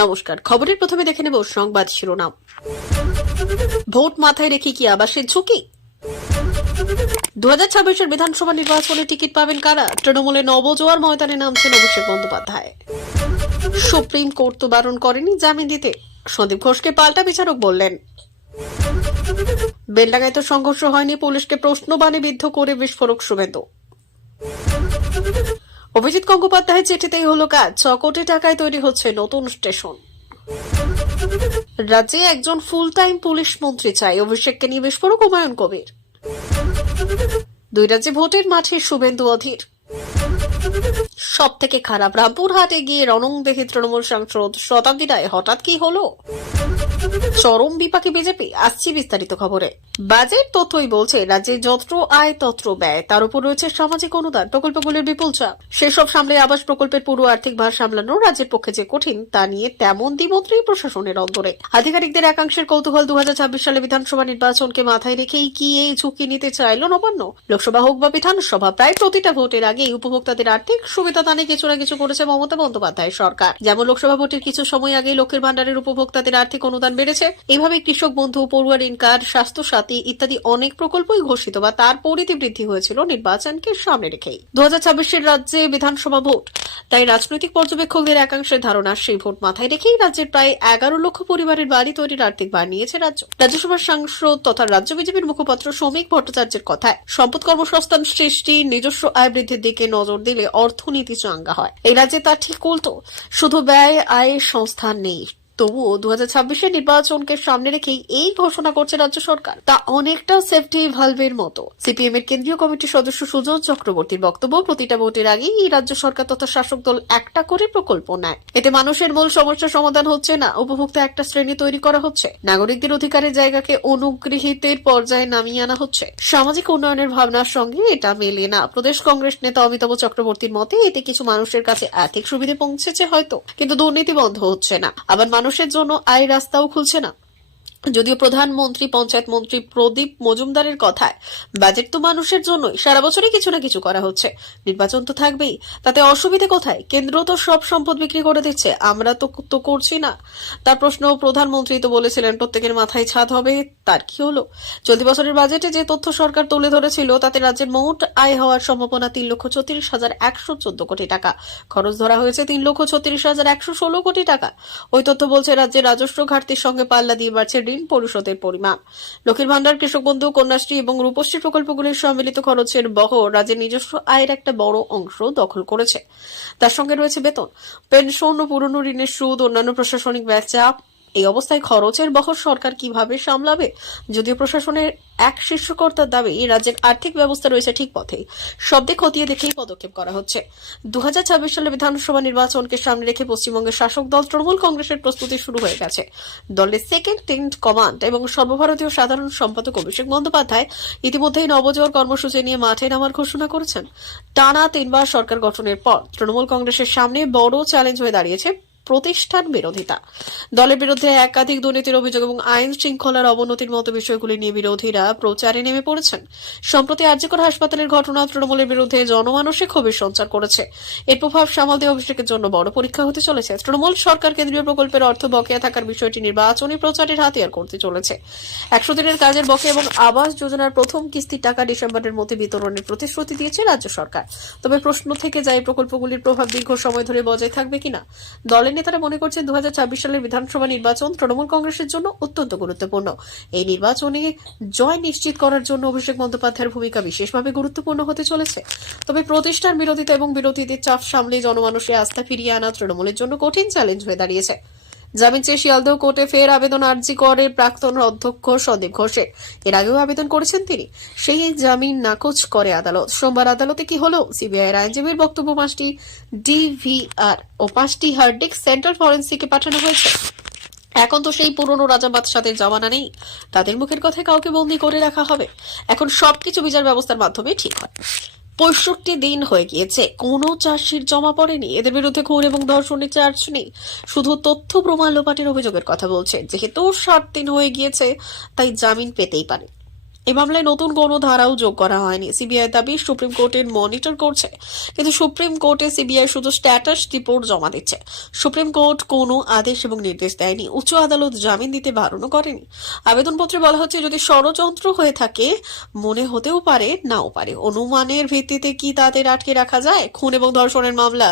নমস্কার, খবরের প্রথমে দেখে নেব সংবাদ শিরোনাম। ভোট মাথায় রেখে কি আবাসের ঝুঁকি? 2026-এর বিধানসভা নির্বাচনে টিকিট পাবেন কারা? তৃণমূলে নবজোয়ার ময়দানে নামছেন অভিষেক বন্দ্যোপাধ্যায়। সুপ্রিম কোর্ট তো বারণ করেনি জামিন দিতে, সন্দীপ ঘোষকে পাল্টা বিচারক বললেন। বেলডাঙ্গায় তো সংঘর্ষ হয়নি, পুলিশকে প্রশ্নবাণে বিদ্ধ করে বিস্ফোরক শুভেন্দু। অভিজিৎ গঙ্গোপাধ্যায়ের চিঠিতেই হলো কাজ, 6 কোটি টাকায় তৈরি হচ্ছে নতুন স্টেশন। রাজ্যে একজন ফুল টাইম পুলিশ মন্ত্রী চাই, অভিষেককে নিয়ে বিস্ফোরক হুমায়ুন কবির। দুই রাজ্যে ভোটের মাঠে শুভেন্দু অধীর। সব থেকে খারাপ, রামপুরহাটে গিয়ে রণংদেহী তৃণমূল সাংসদ শতাব্দী রায়, হঠাৎ কি হলো? চরম বিপাকে বিজেপি, আসছি বিস্তারিত খবরে। বাজেট তথ্যই বলছে রাজ্যে যত্র আয় তত্র ব্যয়, তার উপর রয়েছে সামাজিক অনুদান, প্রকল্পগুলির বিপুল চাপ। সেসব সামলে আবাস প্রকল্পের পুরো আর্থিক ভার সামলানো রাজ্যের পক্ষে যে কঠিন তা নিয়ে তেমন দ্বিমতই প্রশাসনের অন্তরে। আধিকারিকদের একাংশের কৌতূহল, 2026 সালে বিধানসভা নির্বাচনকে মাথায় রেখেই কি এই ঝুঁকি নিতে চাইল নবান্ন? লোকসভা হোক বা বিধানসভা, প্রায় প্রতিটা ভোটের আগেই উপভোক্তাদের আর্থিক সুবিধা দানে কিছু না কিছু করেছে মমতা বন্দ্যোপাধ্যায় সরকার। যেমন লোকসভা ভোটের কিছু সময় আগে লক্ষ্মীর ভান্ডারের উপভোক্তাদের আর্থিক অনুদান বেড়েছে। এইভাবে কৃষক বন্ধু, পড়ুয়া ঋণ কার্ড, স্বাস্থ্য সাথী ইত্যাদি অনেক প্রকল্পই ঘোষিত বা তার পরিধি বৃদ্ধি হয়েছিল নির্বাচনকে সামনে রেখেই। 2026-এর রাজ্যে বিধানসভা ভোট, তাই রাজনৈতিক পর্যবেক্ষকদের একাংশের ধারণা সেই ভোট মাথায় রেখেই রাজ্যের প্রায় 11 লক্ষ পরিবারের বাড়ি তৈরির আর্থিক ভার নিয়েছে রাজ্য। রাজ্যসভার সাংসদ তথা রাজ্য বিজেপির মুখপাত্র শ্রমিক ভট্টাচার্যের কথায়, সম্পদ কর্মসংস্থান সৃষ্টি, নিজস্ব আয় বৃদ্ধির দিকে নজর দিলে অর্থনীতি চাঙ্গা হয়। এই রাজ্যে তা ঠিক উল্টো, শুধু ব্যয় আয় সংস্থান নেই। তবুও 2026-এর নির্বাচনকে সামনে রেখেই এই ঘোষণা করছে রাজ্য সরকার, তা অনেকটা সেফটি ভালভের মতো। সিপিএম এর কেন্দ্রীয় কমিটির সদস্য সুজন চক্রবর্তীর বক্তব্য, প্রতিটা ভোটের আগেই এই রাজ্য সরকার তথা শাসক দল একটা করে প্রকল্প নেয়। এতে মানুষের মূল সমস্যার সমাধান হচ্ছে না, উপভোক্তা একটা শ্রেণী তৈরি করা হচ্ছে, নাগরিকদের অধিকারের জায়গাকে অনুগৃহীতের পর্যায়ে নামিয়ে আনা হচ্ছে। সামাজিক উন্নয়নের ভাবনার সঙ্গে এটা মেলে না। প্রদেশ কংগ্রেস নেতা অমিতাভ চক্রবর্তীর মতে, এতে কিছু মানুষের কাছে আর্থিক সুবিধা পৌঁছেছে হয়তো, কিন্তু দুর্নীতি বন্ধ হচ্ছে না, আবার মানুষের জন্য আয় রাস্তাও খুলছে না। যদিও প্রধানমন্ত্রী পঞ্চায়েত মন্ত্রী প্রদীপ মজুমদারের কথায়, বাজেট তো মানুষের জন্যই, সারা বছরই কিছু না কিছু করা হচ্ছে, নির্বাচন তো থাকবেই, তাতে অসুবিধে কোথায়? কেন্দ্র তো সব সম্পদ বিক্রি করে দিচ্ছে, আমরা তো করছি না। তার প্রশ্ন, প্রধানমন্ত্রী তো বলেছিলেন প্রত্যেকের মাথায় ছাদ হবে, তার কি হলো? চলতি বছরের বাজেটে যে তথ্য সরকার তুলে ধরেছিল, তাতে রাজ্যের মোট আয় হওয়ার সম্ভাবনা 3,36,114 কোটি টাকা, খরচ ধরা হয়েছে 3,36,116 কোটি টাকা। ওই তথ্য বলছে রাজ্যের রাজস্ব ঘাটতির সঙ্গে পাল্লা দিয়ে বাড়ছে ঋণ পরিশোধের পরিমাণ। লক্ষ্মীর ভান্ডার, কৃষক বন্ধু, কন্যাশ্রী এবং রূপশ্রী প্রকল্পগুলির সম্মিলিত খরচের বহর রাজ্যের নিজস্ব আয়ের একটা বড় অংশ দখল করেছে। তার সঙ্গে রয়েছে বেতন, পেনশন ও পুরনো ঋণের সুদ, অন্যান্য প্রশাসনিক ব্যয়, চাপ। এই অবস্থায় খরচের বহর সরকার কিভাবে সামলাবে? যদিও প্রশাসনের এক শীর্ষকর্তার দাবি, রাজ্যের আর্থিক ব্যবস্থা রয়েছে ঠিক পথেই, সব দিক খতিয়ে দেখেই পদক্ষেপ করা হচ্ছে। 2026 সালে বিধানসভা নির্বাচনকে সামনে রেখে পশ্চিমবঙ্গের শাসক দল তৃণমূল কংগ্রেসের প্রস্তুতি শুরু হয়ে গেছে। দলের সেকেন্ড ইন কমান্ড এবং সর্বভারতীয় সাধারণ সম্পাদক অভিষেক বন্দ্যোপাধ্যায় ইতিমধ্যেই নবজোয়ার কর্মসূচি নিয়ে মাঠে নামার ঘোষণা করেছেন। টানা 3 বার সরকার গঠনের পর তৃণমূল কংগ্রেসের সামনে বড় চ্যালেঞ্জ হয়ে দাঁড়িয়েছে প্রতিষ্ঠান বিরোধিতা। দলের বিরুদ্ধে একাধিক দুর্নীতির অভিযোগ এবং আইন শৃঙ্খলার অবনতির মতো বিষয়গুলি নিয়ে বিরোধীরা প্রচারে নেমে পড়েছেন। সম্প্রতি আরজিকর হাসপাতালের ঘটনা তৃণমূলের বিরুদ্ধে জনমানসে ক্ষোভের সঞ্চার করেছে। এর প্রভাব সামাল অভিষেকের জন্য বড় পরীক্ষা হতে চলেছে। তৃণমূল সরকার কেন্দ্রীয় প্রকল্পের অর্থ বকেয়া থাকার বিষয়টি নির্বাচনী প্রচারের হাতিয়ার করতে চলেছে। 100 দিনের কাজের বকেয়া এবং আবাস যোজনার প্রথম কিস্তির টাকা ডিসেম্বরের মধ্যে বিতরণের প্রতিশ্রুতি দিয়েছে রাজ্য সরকার। তবে প্রশ্ন থেকে যায়, প্রকল্পগুলির প্রভাব দীর্ঘ সময় ধরে বজায় থাকবে কিনা। দলের নেতারা মনে করছেন 2026 সালের বিধানসভা নির্বাচন তৃণমূল কংগ্রেসের জন্য অত্যন্ত গুরুত্বপূর্ণ। এই নির্বাচনে জয় নিশ্চিত করার জন্য অভিষেক বন্দ্যোপাধ্যায়ের ভূমিকা বিশেষভাবে গুরুত্বপূর্ণ হতে চলেছে। তবে প্রতিষ্ঠান বিরোধিতা এবং বিরোধীদের চাপ সামলে জনমানুষে আস্থা ফিরিয়ে আনা তৃণমূলের জন্য কঠিন চ্যালেঞ্জ হয়ে দাঁড়িয়েছে। জামিন চেয়ে শিয়ালদহ কোর্টে ফের আবেদন আরজিকরের প্রাক্তন অধ্যক্ষ সন্দীপ ঘোষের। এর আগেও আবেদন করেছেন তিনি, সেই জামিন নাকচ করে আদালত। সোমবার আদালতে কি হলো? সিবিআইয়ের আইনজীবীর বক্তব্য, 5টি ডিভিআর ও 5টি হার্ড ডিস্ক সেন্ট্রাল ফরেন্সিকে পাঠানো হয়েছে। এখন তো সেই পুরনো রাজা বাদশাদের জামানা নেই, তাদের মুখের কথায় কাউকে বন্দী করে রাখা হবে। এখন সবকিছু বিচার ব্যবস্থার মাধ্যমে ঠিক হয়। 65 দিন হয়ে গিয়েছে, কোনো চার্জশিট জমা পড়েনি। এদের বিরুদ্ধে খুন এবং ধর্ষণের চার্জ নেই, শুধু তথ্য প্রমাণ লোপাটের অভিযোগের কথা বলছে। যেহেতু 60 দিন হয়ে গিয়েছে, তাই জামিন পেতেই পারে। এই মামলায় নতুন কোনো ধারাও যোগ করা হয়নি। সিবিআই দাবি সুপ্রিম কোর্টের মনিটর করছে, কিন্তু সুপ্রিম কোর্টে সিবিআই শুধু স্ট্যাটাস রিপোর্ট জমা দিচ্ছে। সুপ্রিম কোর্ট কোনো আদেশ এবং নির্দেশ দেয়নি। উচ্চ আদালত জামিন দিতে বারণও করেনি। আবেদনপত্রে বলা হচ্ছে যদি ষড়যন্ত্র হয়ে থাকে, মনে হতেও পারে নাও পারে, অনুমানের ভিত্তিতে কি তাদের আটকে রাখা যায়? খুন এবং ধর্ষণের মামলা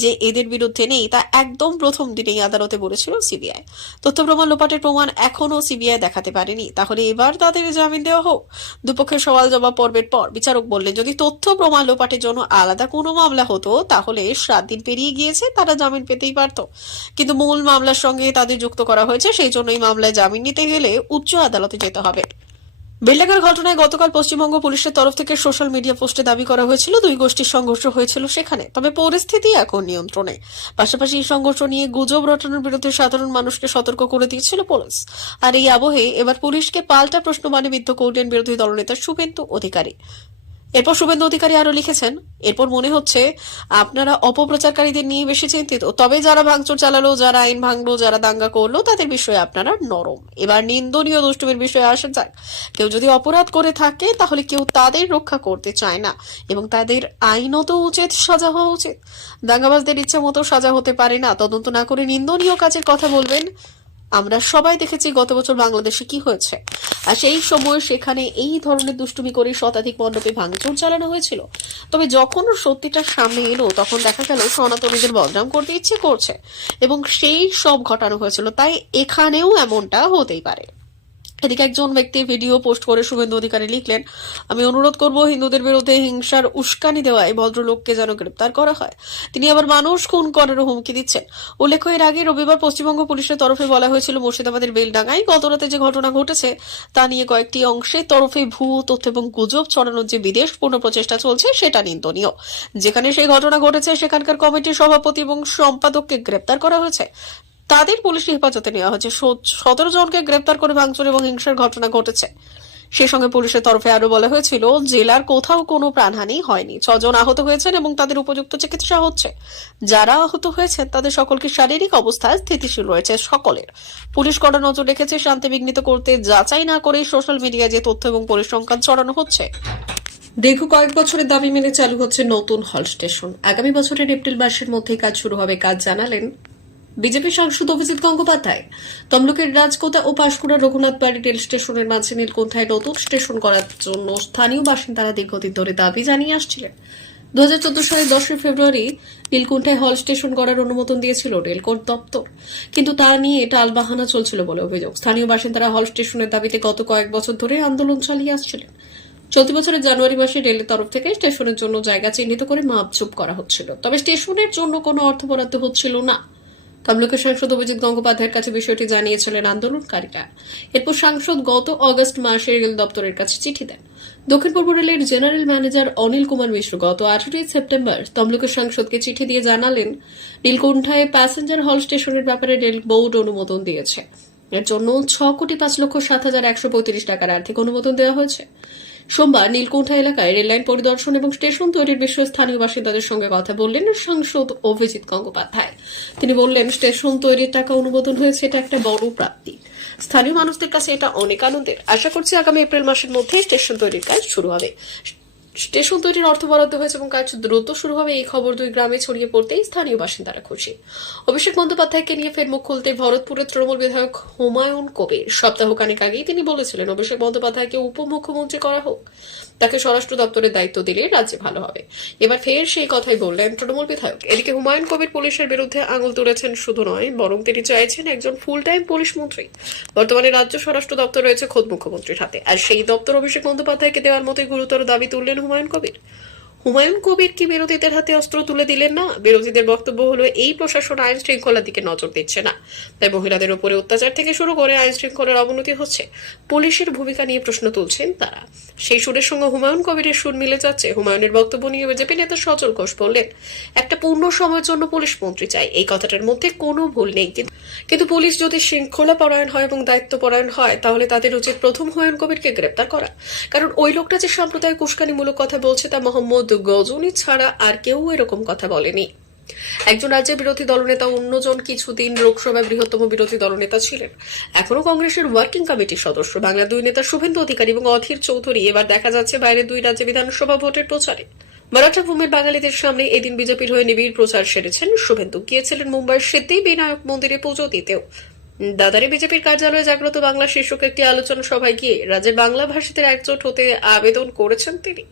যে এদের বিরুদ্ধে নেই তা একদম প্রথম দিনেই আদালতে বলেছিল সিবিআই। তথ্য প্রমাণ লোপাটের প্রমাণ এখনো সিবিআই দেখাতে পারেনি। তাহলে এবার তাদের জামিন দেওয়া হোক। দুপক্ষের সওয়াল জবাব পর্বের পর বিচারক বললেন, যদি তথ্য প্রমাণ লোপাটের জন্য আলাদা কোনো মামলা হতো তাহলে 7 দিন পেরিয়ে গিয়েছে, তারা জামিন পেতেই পারত। কিন্তু মূল মামলার সঙ্গে তাদের যুক্ত করা হয়েছে, সেই জন্য এই মামলায় জামিন নিতে গেলে উচ্চ আদালতে যেতে হবে। বেলডাঙ্গার ঘটনায় গতকাল পশ্চিমবঙ্গ পুলিশের তরফ থেকে সোশ্যাল মিডিয়া পোস্টে দাবি করা হয়েছিল 2 গোষ্ঠীর সংঘর্ষ হয়েছিল সেখানে, তবে পরিস্থিতি এখন নিয়ন্ত্রণে। পাশাপাশি এই সংঘর্ষ নিয়ে গুজব রটানোর বিরুদ্ধে সাধারণ মানুষকে সতর্ক করে দিয়েছিল পুলিশ। আর এই আবহে এবার পুলিশকে পাল্টা প্রশ্নবাণে বিদ্ধ করলেন বিরোধী দলনেতা শুভেন্দু অধিকারী। এরপর শুভেন্দু অধিকারী আরো লিখেছেন, এরপর মনে হচ্ছে আপনারা অপপ্রচারকারীদের নিয়ে বেশি চিন্তিত, তবে যারা ভাঙচুর চালালো, যারা আইন ভাঙলো, যারা দাঙ্গা করলো তাদের বিষয়ে আপনারা নরম। এবার নিন্দনীয় দুষ্টুমির বিষয়ে আসা যাক। কেউ যদি অপরাধ করে থাকে তাহলে কেউ তাদের রক্ষা করতে চায় না এবং তাদের আইনত উচিত সাজা হওয়া উচিত। দাঙ্গাবাজদের ইচ্ছা মতো সাজা হতে পারে না। তদন্ত না করে নিন্দনীয় কাজের কথা বলবেন? আমরা সবাই দেখেছি গত বছর বাংলাদেশে কি হয়েছে, আর সেই সময় সেখানে এই ধরনের দুষ্টুমি করে শতাধিক মণ্ডপে ভাঙচুর চালানো হয়েছিল। তবে যখন সত্যিটা সামনে এলো তখন দেখা গেল সনাতনীদের বদনাম করতে ইচ্ছে করছে এবং সেই সব ঘটানো হয়েছিল। তাই এখানেও এমনটা হতেই পারে। এদিকে একজন ব্যক্তি ভিডিও পোস্ট করে শুভেন্দু অধিকারী লিখলেন, আমি অনুরোধ করব হিন্দুদের বিরুদ্ধে হিংসার উস্কানি দেওয়ায় ভদ্রলোককে যেন গ্রেপ্তার করা হয়। তিনি আবার মানুষ খুন করারও হুমকি দিচ্ছেন। উল্লেখ্য, এর আগে রবিবার পশ্চিমবঙ্গ পুলিশের তরফে বলা হয়েছিল মুর্শিদাবাদের বেলডাঙ্গায় গতরাতে যে ঘটনা ঘটেছে তা নিয়ে কয়েকটি অংশের তরফে ভুয়ো তথ্য এবং গুজব ছড়ানোর যে বিদেশপূর্ণ প্রচেষ্টা চলছে সেটা নিন্দনীয়। যেখানে সেই ঘটনা ঘটেছে সেখানকার কমিটির সভাপতি এবং সম্পাদককে গ্রেপ্তার করা হয়েছে। তাদের পুলিশ হেফাজতে নেওয়া হয়েছে। 17 জনকে গ্রেপ্তার করে ভাঙচুর এবং হিংসার ঘটনা ঘটেছে। সেই সঙ্গে পুলিশের তরফে আরো বলা হয়েছিল জেলার কোথাও কোনো প্রাণহানি হয়নি। 6 জন আহত হয়েছেন এবং তাদের উপযুক্ত চিকিৎসা হচ্ছে। যারা আহত হয়েছেন তাদের সকলকে শারীরিক অবস্থা স্থিতিশীল রয়েছে সকলের। পুলিশ কড়া নজর রেখেছে শান্তি বিঘ্নিত করতে যাচাই না করে সোশ্যাল মিডিয়ায় যে তথ্য এবং পরিসংখ্যান ছড়ানো হচ্ছে। দীর্ঘ কয়েক বছরের দাবি মেনে চালু হচ্ছে নতুন হল স্টেশন। আগামী বছরের এপ্রিল মাসের মধ্যেই কাজ শুরু হবে, কাজ জানালেন বিজেপি সাংসদ অভিজিৎ গঙ্গোপাধ্যায়। তমলুকের রাজকোটা ও পাঁশকুড়ার রঘুনাথবাড়ি রেল স্টেশনের মাঝে নীলকণ্ঠায় নতুন স্টেশন করার জন্য স্থানীয় বাসিন্দারা দীর্ঘদিন ধরে দাবি জানিয়ে আসছিলেন। 2014 সালের 10 ফেব্রুয়ারি নীলকণ্ঠায় হল স্টেশন করার অনুমোদন দিয়েছিল রেলকোর্ট দপ্তর, কিন্তু তা নিয়ে টালবাহানা চলছিল বলে অভিযোগ। স্থানীয় বাসিন্দারা হল স্টেশনের দাবিতে গত কয়েক বছর ধরে আন্দোলন চালিয়ে আসছিলেন। চলতি বছরের জানুয়ারি মাসে রেলের তরফ থেকে স্টেশনের জন্য জায়গা চিহ্নিত করে মাপঝোপ করা হচ্ছিল, তবে স্টেশনের জন্য কোনো অর্থ বরাদ্দ হচ্ছিল না। তমলুকের সাংসদ অভিজিৎ গঙ্গোপাধ্যায়ের কাছে বিষয়টি জানিয়েছিলেন আন্দোলনকারীরা। এরপর সাংসদ গত অগস্ট মাসে রেল দপ্তরের কাছে চিঠি দেন। দক্ষিণ পূর্ব রেলের জেনারেল ম্যানেজার অনিল কুমার মিশ্র গত 18 সেপ্টেম্বর তমলুকের সাংসদকে চিঠি দিয়ে জানালেন নীলকণ্ঠায় প্যাসেঞ্জার হল স্টেশনের ব্যাপারে রেল বোর্ড অনুমোদন দিয়েছে। এর জন্য 6,05,735 টাকার আর্থিক অনুমোদন দেওয়া হয়েছে। সোমবার নীলকণ্ঠা এলাকায় রেললাইন পরিদর্শন এবং স্টেশন তৈরির বিষয়ে স্থানীয় বাসিন্দাদের সঙ্গে কথা বললেন সাংসদ অভিজিৎ গঙ্গোপাধ্যায়। তিনি বললেন, স্টেশন তৈরির টাকা অনুমোদন হয়েছে, এটা একটা বড় প্রাপ্তি। স্থানীয় মানুষদের কাছে এটা অনেক আনন্দের। আশা করছি আগামী এপ্রিল মাসের মধ্যে স্টেশন তৈরির কাজ শুরু হবে। স্টেশন তৈরির অর্থ বরাদ্দ হয়েছে এবং কাজ দ্রুত শুরু হবে, এই খবর 2 গ্রামে ছড়িয়ে পড়তেই স্থানীয় বাসিন্দারা খুশি। অভিষেক বন্দ্যোপাধ্যায়কে নিয়ে ফের মুখ খুলতে ভরতপুরের তৃণমূল বিধায়ক হুমায়ুন কবির। সপ্তাহখানেক আগেই তিনি বলেছিলেন অভিষেক বন্দ্যোপাধ্যায়কে উপমুখ্যমন্ত্রী করা হোক, তাকে স্বরাষ্ট্র দপ্তরের দায়িত্ব দিলে রাজ্যে ভালো হবে। এবার ফের সেই কথাই বললেন তৃণমূল বিধায়ক। এদিকে হুমায়ুন কবির পুলিশের বিরুদ্ধে আঙুল তুলেছেন শুধু নয়, বরং তিনি চাইছেন একজন ফুল টাইম পুলিশ মন্ত্রী। বর্তমানে রাজ্য স্বরাষ্ট্র দপ্তর রয়েছে খোদ মুখ্যমন্ত্রীর হাতে, আর সেই দপ্তর অভিষেক বন্দ্যোপাধ্যায়কে দেওয়ার মতোই গুরুতর দাবি তুললেন হুমায়ুন কবির। হুমায়ুন কবির কি বিরোধীদের হাতে অস্ত্র তুলে দিলেন না? বিরোধীদের বক্তব্য হলো এই প্রশাসন আইন শৃঙ্খলার দিকে নজর দিচ্ছে না, তাই মহিলাদের উপরে অত্যাচার থেকে শুরু করে আইন শৃঙ্খলার অবনতি হচ্ছে। পুলিশের ভূমিকা নিয়ে প্রশ্ন তুলছেন তারা। সেই সুরের সঙ্গে হুমায়ুন কবিরের সুর মিলে যাচ্ছে। হুমায়ুনের বক্তব্য নিয়ে বিজেপি নেতা সচল ঘোষ বললেন, একটা পূর্ণ সময়ের জন্য পুলিশ মন্ত্রী চাই, এই কথাটার মধ্যে কোনো ভুল নেই। কিন্তু পুলিশ যদি শৃঙ্খলা পরায়ণ হয় এবং দায়িত্ব পরায়ণ হয় তাহলে তাদের উচিত প্রথম হুমায়ুন কবিরকে গ্রেপ্তার করা, কারণ ওই লোকটা যে সাম্প্রদায়িক উস্কানিমূলক কথা বলছে তা মোহাম্মদ গজনী ছাড়া আর কেউ এরকম কথা বলেনি। একজন রাজ্যের বিরোধী দলনেতা, অন্যজন কিছুদিন লোকসভায় বৃহত্তম বিরোধী দলনেতা ছিলেন। এখনো কংগ্রেসের ওয়ার্কিং কমিটির সদস্য বাংলার দুই নেতা শুভেন্দু অধিকারী এবং অধীর চৌধুরী এবার দেখা যাচ্ছে বাইরের দুই রাজ্যে বিধানসভা ভোটের প্রচারে। মারাঠা ভূমির বাঙালিদের সামনে এদিন বিজেপির হয়ে নিবিড় প্রচার সেরেছেন শুভেন্দু। গিয়েছিলেন মুম্বাইয়ের সিদ্ধি বিনায়ক মন্দিরে পুজো দিতেও। দাদারে বিজেপির কার্যালয়ে জাগ্রত বাংলা শীর্ষক একটি আলোচনা সভায় গিয়ে রাজ্যের বাংলা ভাষীদের একজোট হতে আবেদন করেছেন তিনি।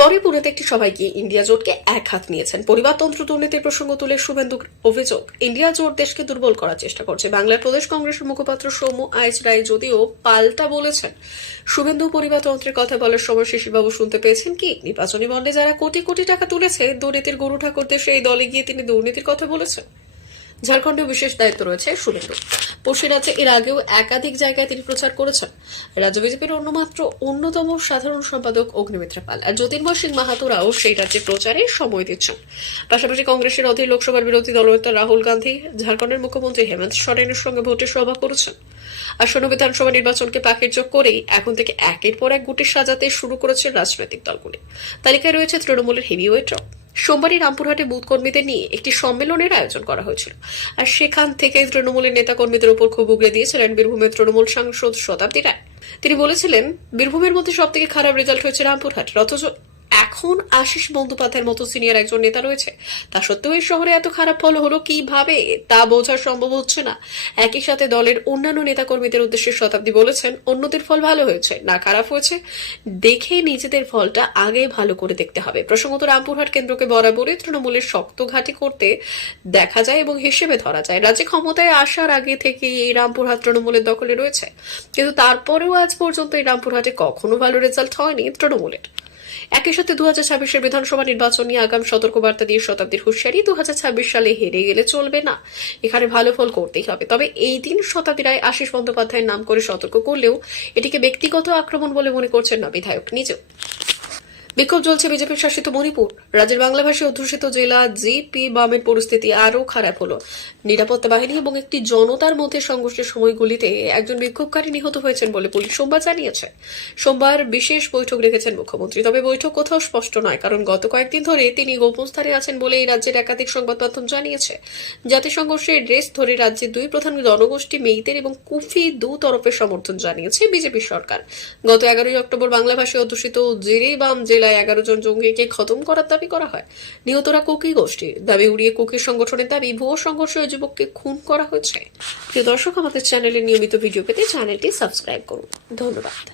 পরে পুনেতে একটি সভায় গিয়ে ইন্ডিয়া জোটকে এক হাত নিয়েছেন। পরিবারতন্ত্র দুর্নীতির প্রসঙ্গ তুলে শুভেন্দুর অভিযোগ, ইন্ডিয়া জোট দেশকে দুর্বল করার চেষ্টা করছে। বাংলার প্রদেশ কংগ্রেসের মুখপাত্র সৌম্য আইচ রায় যদিও পাল্টা বলেছেন। শুভেন্দু পরিবারতন্ত্রের কথা বলার সময় শিশিরবাবু শুনতে পেয়েছেন কি নির্বাচনী বন্ডে যারা কোটি কোটি টাকা তুলেছে, দুর্নীতির গরু ঠাকুরদের সেই দলে গিয়ে তিনি দুর্নীতির কথা বলেছেন। ঝাড়খণ্ডে বিশেষ দায়িত্ব রয়েছে শুভেন্দু। পশ্চিম রাজ্যে এর আগেও একাধিক জায়গায় তিনি প্রচার করেছেন। রাজ্য বিজেপির অন্যতম সাধারণ সম্পাদক অগ্নিমিত্রা পাল আর জ্যোতির্ময় সিং মাহাতোরাও সেই রাজ্যে প্রচারে সময় দিচ্ছেন। পাশাপাশি কংগ্রেসের অধীর লোকসভার বিরোধী দলনেতা রাহুল গান্ধী ঝাড়খণ্ডের মুখ্যমন্ত্রী হেমন্ত সোরেনের সঙ্গে ভোটের সভা করেছেন। আসন্ন বিধানসভা নির্বাচনকে পাখির চোখ করেই এখন থেকে একের পর এক গুটি সাজাতে শুরু করেছে রাজনৈতিক দলগুলি। তালিকায় রয়েছে তৃণমূলের হেভিওয়েটরাও। সোমবারই রামপুরহাটে বুথ কর্মীদের নিয়ে একটি সম্মেলনের আয়োজন করা হয়েছিল, আর সেখান থেকে তৃণমূলের নেতাকর্মীদের উপর ক্ষোভ উগড়ে দিয়েছিলেন বীরভূমের তৃণমূল সাংসদ শতাব্দী রায়। তিনি বলেছিলেন, বীরভূমের মধ্যে সব থেকে খারাপ রেজাল্ট হয়েছে রামপুরহাটের, অথচ এখন আশিস বন্দ্যোপাধ্যায়ের মতো সিনিয়র একজন নেতা রয়েছে। তা সত্ত্বেও এই শহরে এত খারাপ ফল হলো কিভাবে তা বোঝা সম্ভব হচ্ছে না। একই সাথে দলের অন্যান্য নেতাকর্মীদের উদ্দেশ্যে শতাব্দী বলেছেন, অন্যদের ফল ভালো হয়েছে না খারাপ হয়েছে দেখে নিজেদের ফলটা আগে ভালো করে দেখতে হবে। প্রসঙ্গত রামপুরহাট কেন্দ্রকে বরাবরই তৃণমূলের শক্ত ঘাঁটি করতে দেখা যায় এবং হিসেবে ধরা যায়। রাজ্যে ক্ষমতায় আসার আগে থেকে এই রামপুরহাট তৃণমূলের দখলে রয়েছে, কিন্তু তারপরেও আজ পর্যন্ত এই রামপুরহাটে কখনো ভালো রেজাল্ট হয়নি তৃণমূলের। একই সাথে 2026 বিধানসভা নির্বাচন নিয়ে আগাম সতর্কবার্তা দিয়ে শতাব্দীর হুঁশিয়ারি, 2026 সালে হেরে গেলে চলবে না, এখানে ভালো ফল করতেই হবে। তবে এই দিন শতাব্দী রায় আশিস বন্দ্যোপাধ্যায়ের নাম করে সতর্ক করলেও এটিকে ব্যক্তিগত আক্রমণ বলে মনে করছেন না বিধায়ক নিজেও। বিক্ষোভ চলছে বিজেপি শাসিত মণিপুর। রাজ্যের বাংলাভাষী অধ্যুষিত জেলা জিপি বামের পরিস্থিতি আরও খারাপ হলো। নিরাপত্তা বাহিনী এবং একটি জনতার মধ্যে সংঘর্ষের সময়গুলিতে একজন বিক্ষোভকারী নিহত হয়েছেন বলে পুলিশ সোমবার জানিয়েছে। সোমবার বিশেষ বৈঠক রেখেছেন মুখ্যমন্ত্রী, তবে বৈঠক কোথাও স্পষ্ট নয়, কারণ গত কয়েকদিন ধরে তিনি গোপন স্থানে আছেন বলে এই রাজ্যের একাধিক সংবাদ মাধ্যম জানিয়েছে। জাতিসংঘর্ষের রেস ধরে রাজ্যের দুই প্রধান জনগোষ্ঠী মেইতের এবং কুফি দু তরফের সমর্থন জানিয়েছে বিজেপি সরকার। গত 11 অক্টোবর বাংলাভাষী অধ্যুষিত জিরিবাম জেলায় 11 জন জঙ্গিকে খতম করার দাবি করা হয়। নিহতরা কুকি গোষ্ঠীর। দাবি উড়িয়ে কুকি সংগঠনের দাবি ভুয়ো সংঘর্ষে ওই যুবককে খুন করা হয়েছে। প্রিয় দর্শক, আমাদের চ্যানেলের নিয়মিত ভিডিও পেতে চ্যানেলটি সাবস্ক্রাইব করুন। ধন্যবাদ।